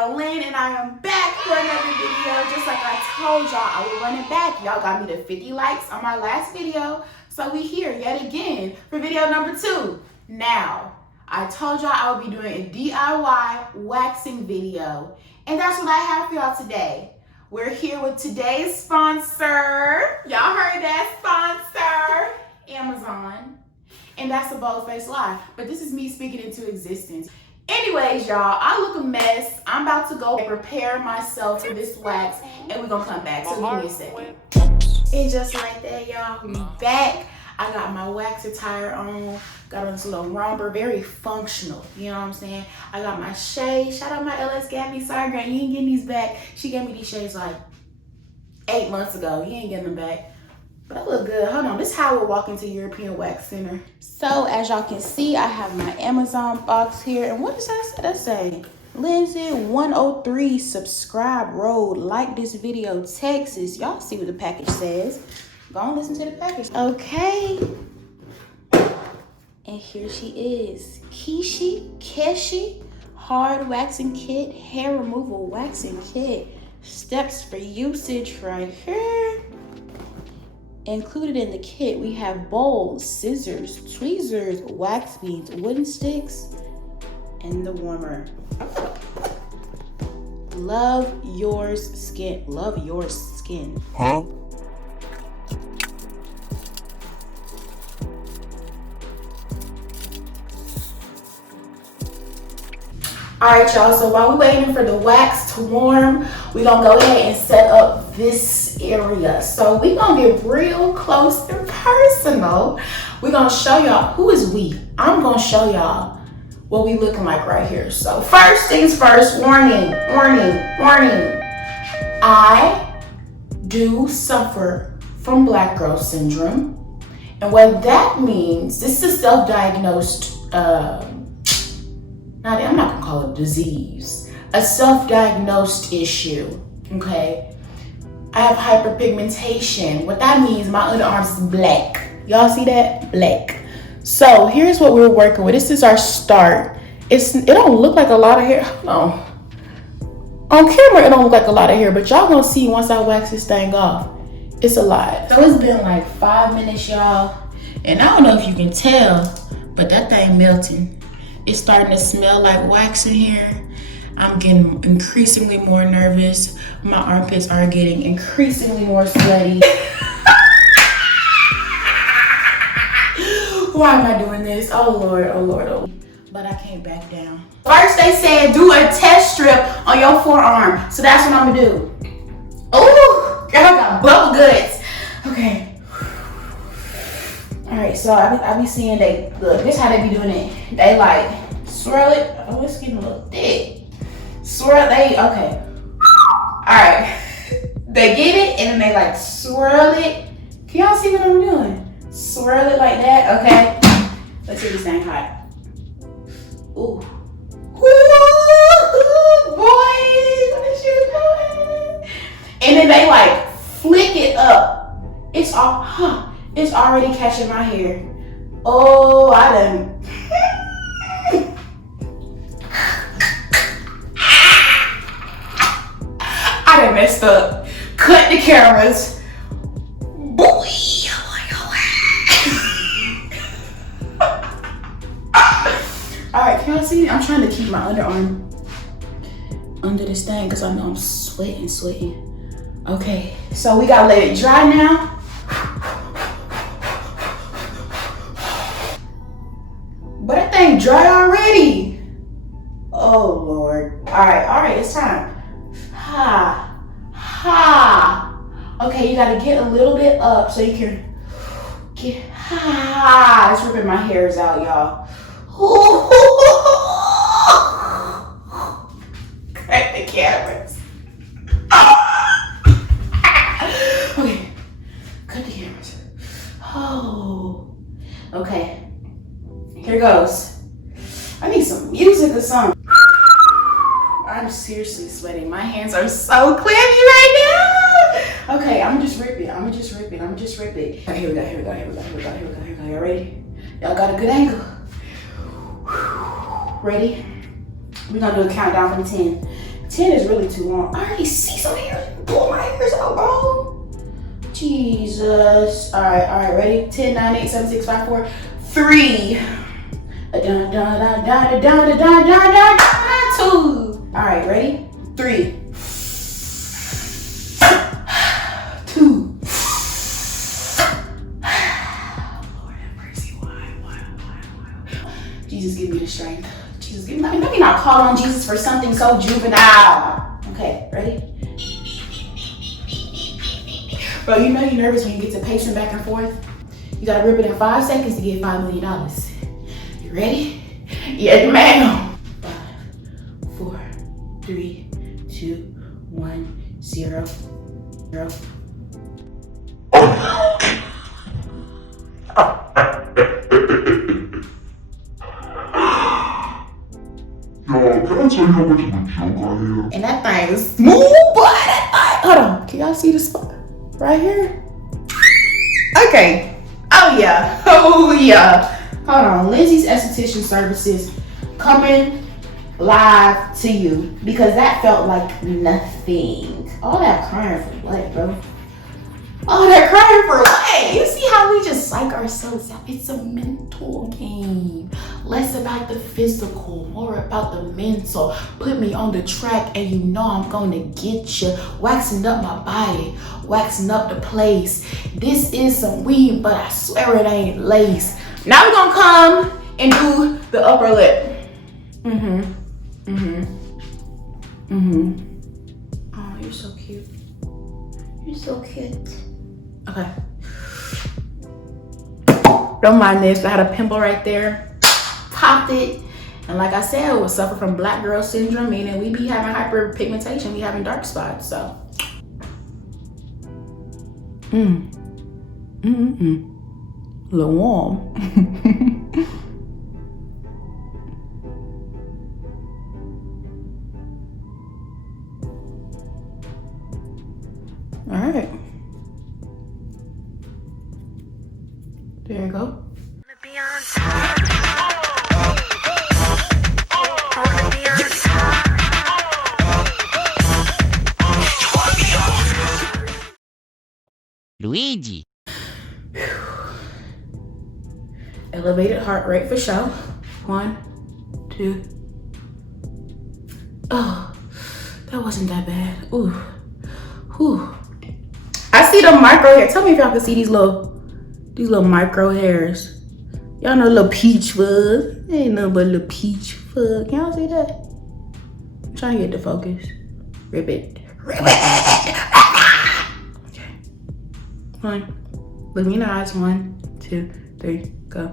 girl Lynn, and I am back for another video. Just like I told y'all, I will run it back. Y'all got me to 50 likes on my last video, so we here yet again for video number 2. Now, I told y'all I would be doing a DIY waxing video, and that's what I have for y'all today. We're here with today's sponsor. Y'all heard that sponsor, Amazon. And that's a bold-faced lie, but this is me speaking into existence. Anyways, y'all, I look a mess. I'm about to go prepare myself for this wax, and we're gonna come back. So give me a second. And just like that, y'all, we back. I got my wax attire on, got on this little romper, very functional, you know what I'm saying? I got my shades. Shout out my LS Gabby. Sorry, girl, you ain't getting these back. She gave me these shades like 8 months ago. You ain't getting them back. But I look good. Hold on, this is how we'll walk into European Wax Center. So as y'all can see, I have my Amazon box here. And what does that say? Lindsay 103 Subscribe Road. Like this video, Texas. Y'all see what the package says. Go on, listen to the package. Okay. And here she is. Keshi Hard Waxing Kit. Hair Removal Waxing Kit. Steps for usage right here. Included in the kit, we have bowls, scissors, tweezers, wax beads, wooden sticks, and the warmer. Love yours skin. Love your skin. Huh? All right, y'all, so while we're waiting for the wax to warm, we're gonna go ahead and set up this area. So we're gonna get real close and personal. We're gonna show y'all, who is we? I'm gonna show y'all what we looking like right here. So first things first, warning. I do suffer from black girl syndrome. And what that means, this is a self-diagnosed, I'm not gonna call it disease, a self-diagnosed issue, okay? I have hyperpigmentation. What that means, my underarms is black. Y'all see that? Black. So here's what we're working with. This is our start. It don't look like a lot of hair. Hold on. On camera, it don't look like a lot of hair, but y'all gonna see once I wax this thing off, it's a lot. So it's been like 5 minutes, y'all. And I don't know if you can tell, but that thing melting. It's starting to smell like wax in here. I'm getting increasingly more nervous. My armpits are getting increasingly more sweaty. Why am I doing this? Oh Lord. But I can't back down. First they said do a test strip on your forearm. So that's what I'm gonna do. Oh, girl, I got bubble guts. Okay. All right, so I be seeing look, this how they be doing it. They like swirl it. Oh, it's getting a little thick. Swirl, okay. All right, they get it and then they like swirl it. Can y'all see what I'm doing? Swirl it like that, okay? Let's see this thing hot. Ooh. Woo, boy, what is you doing? And then they like flick it up. It's all, it's already catching my hair. Oh, I done. I done messed up. Cut the cameras. Boy. Alright, can y'all see me? I'm trying to keep my underarm under this thing because I know I'm sweating. Okay, so we gotta let it dry now. But that thing dry already. Oh Lord. Alright, it's time. Okay, you gotta get a little bit up so you can get it's ripping my hairs out, y'all. Cut the cameras. Okay, cut the cameras. Oh, okay. Here goes. I need some music or something. I'm seriously sweating. My hands are so clammy right now. Okay, I'm just rip it. Here we go. Y'all ready? Y'all got a good angle. Ready? We're gonna do a countdown from 10. 10 is really too long. I already see some hairs. Pull my hairs out, bro. Jesus. All right, ready? 10, 9, 8, 7, 6, 5, 4, 3. 2. All right, ready? 3. 2. Lord have mercy. Why? Jesus, give me the strength. Jesus, give me. Let me not call on Jesus for something so juvenile. Okay, ready? Bro, you know you're nervous when you get to pacing back and forth. You gotta rip it in 5 seconds to get $5 million. You ready? Yes, ma'am. 5, 4, 3, 2, 1, 0. Yo, can I tell you how much of a joke I am? And that thing is smooth, boy. Hold on, can y'all see the spot? Right here? Okay. Oh yeah. Hold on, Lindsay's Esthetician Services coming live to you because that felt like nothing. All that crying for what, bro? All that crying for what? You see how we just psych ourselves out? It's a mental game. Less about the physical, more about the mental. Put me on the track and you know I'm gonna get you. Waxing up my body, waxing up the place. This is some weed, but I swear it ain't lace. Now we're gonna come and do the upper lip. Oh, you're so cute. You're so cute. Okay. Don't mind this. I had a pimple right there. Popped it. And like I said, we suffer from black girl syndrome, meaning we be having hyperpigmentation, we having dark spots, so. A little warm. All right. There you go. Luigi. Elevated heart rate for sure. 1, 2. Oh, that wasn't that bad. Ooh. Whew. I see the micro hair. Tell me if y'all can see these little micro hairs. Y'all know little peach fuzz. Ain't nothing but little peach fuzz. Can y'all see that? I'm trying to get the focus. Rip it. Okay. 1. Look me in the eyes. 1, 2, 3, go.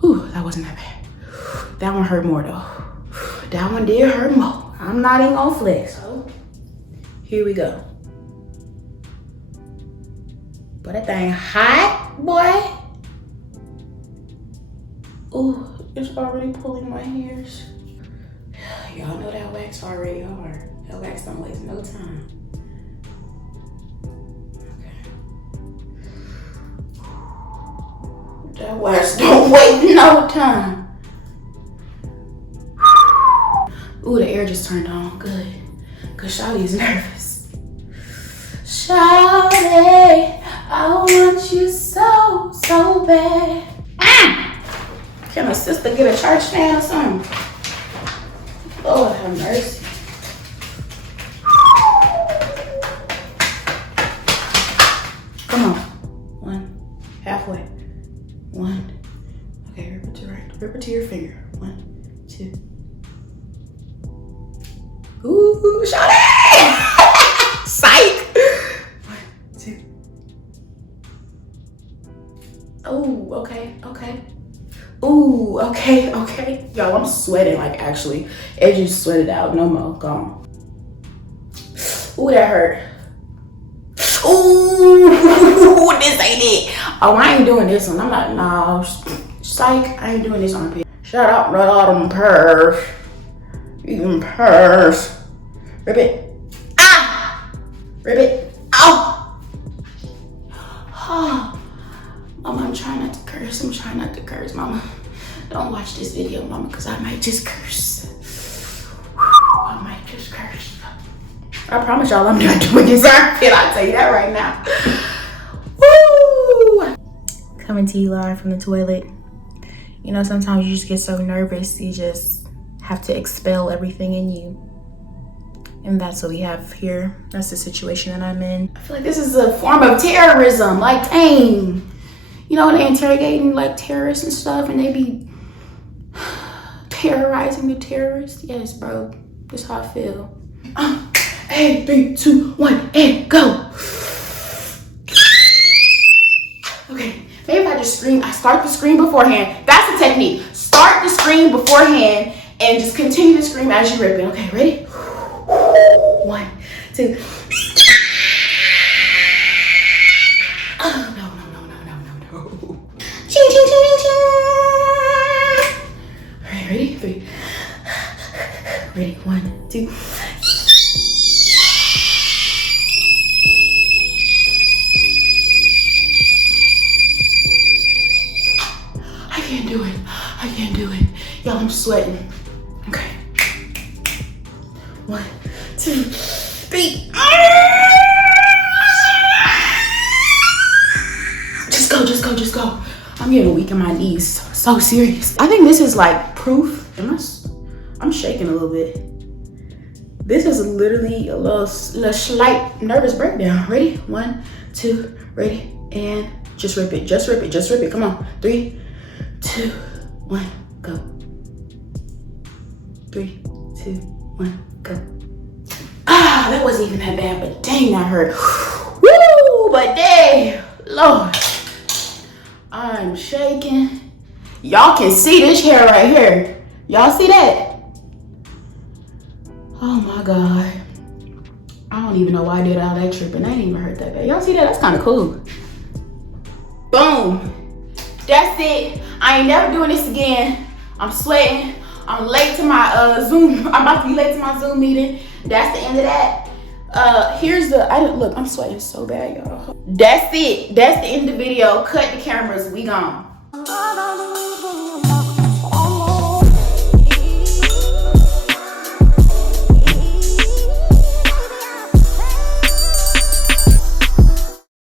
Whew, that wasn't that bad. That one hurt more though. That one did hurt more. I'm not even gonna flex. So here we go. But that thing hot, boy. Ooh, it's already pulling my hairs. Y'all know that wax already hard. That wax don't waste no time. Okay. That wax don't waste no time. Ooh, the air just turned on. Good. Cause Shawty is nervous. Shawty, I want you so, so bad. Can a sister get a church fan or something? Lord have mercy. Come on. 1, halfway. 1. Okay, rip it to right. Rip it to your finger. 1, 2. Ooh, Shawty! Psych! 1, 2. Oh, okay. Ooh, okay. Y'all, I'm sweating, like, actually. It just sweated out. No more. Gone. Ooh, that hurt. Ooh, this ain't it. Oh, I ain't doing this one. I'm not, no. Psych, I ain't doing this armpit. Shut up, right out them purrs. Even purrs. Rip it. Ah! Rip it. Ow! Oh. Mama, I'm trying not to curse. Mama. Don't watch this video, Mama, because I might just curse. I'm Oh my gosh. I promise y'all I'm not doing this armpit. I'll tell you that right now. Woo! Coming to you live from the toilet. You know, sometimes you just get so nervous, you just have to expel everything in you. And that's what we have here. That's the situation that I'm in. I feel like this is a form of terrorism. Like, dang. You know, they interrogating like terrorists and stuff, and they be terrorizing the terrorists. Yes, bro. That's how I feel. Hey, 3, 2, 1, and go. Okay, maybe if I just scream, I start the scream beforehand. That's the technique. Start the scream beforehand and just continue to scream as you rip it. Okay, ready? 1, 2. Oh, no. Ching, ching, ching, ching. All right, ready? 3. Ready? 1, 2. I can't do it. Y'all, I'm sweating. Okay. 1, 2, 3. Just go. I'm getting weak in my knees. So serious. I think this is like proof. I'm shaking a little bit. This is literally a little slight nervous breakdown. Ready? 1, 2, ready, and just rip it. Come on. 3, 2, 1, go. 3, 2, 1, go. That wasn't even that bad, but dang, that hurt. Woo! But dang, Lord, I'm shaking. Y'all can see this hair right here. Y'all see that? Oh my God. I don't even know why I did all that tripping. I ain't even hurt that bad. Y'all see that? That's kind of cool. Boom. That's it. I ain't never doing this again. I'm sweating. I'm late to my Zoom. I'm about to be late to my Zoom meeting. That's the end of that. Look, I'm sweating so bad, y'all. That's it. That's the end of the video. Cut the cameras. We gone.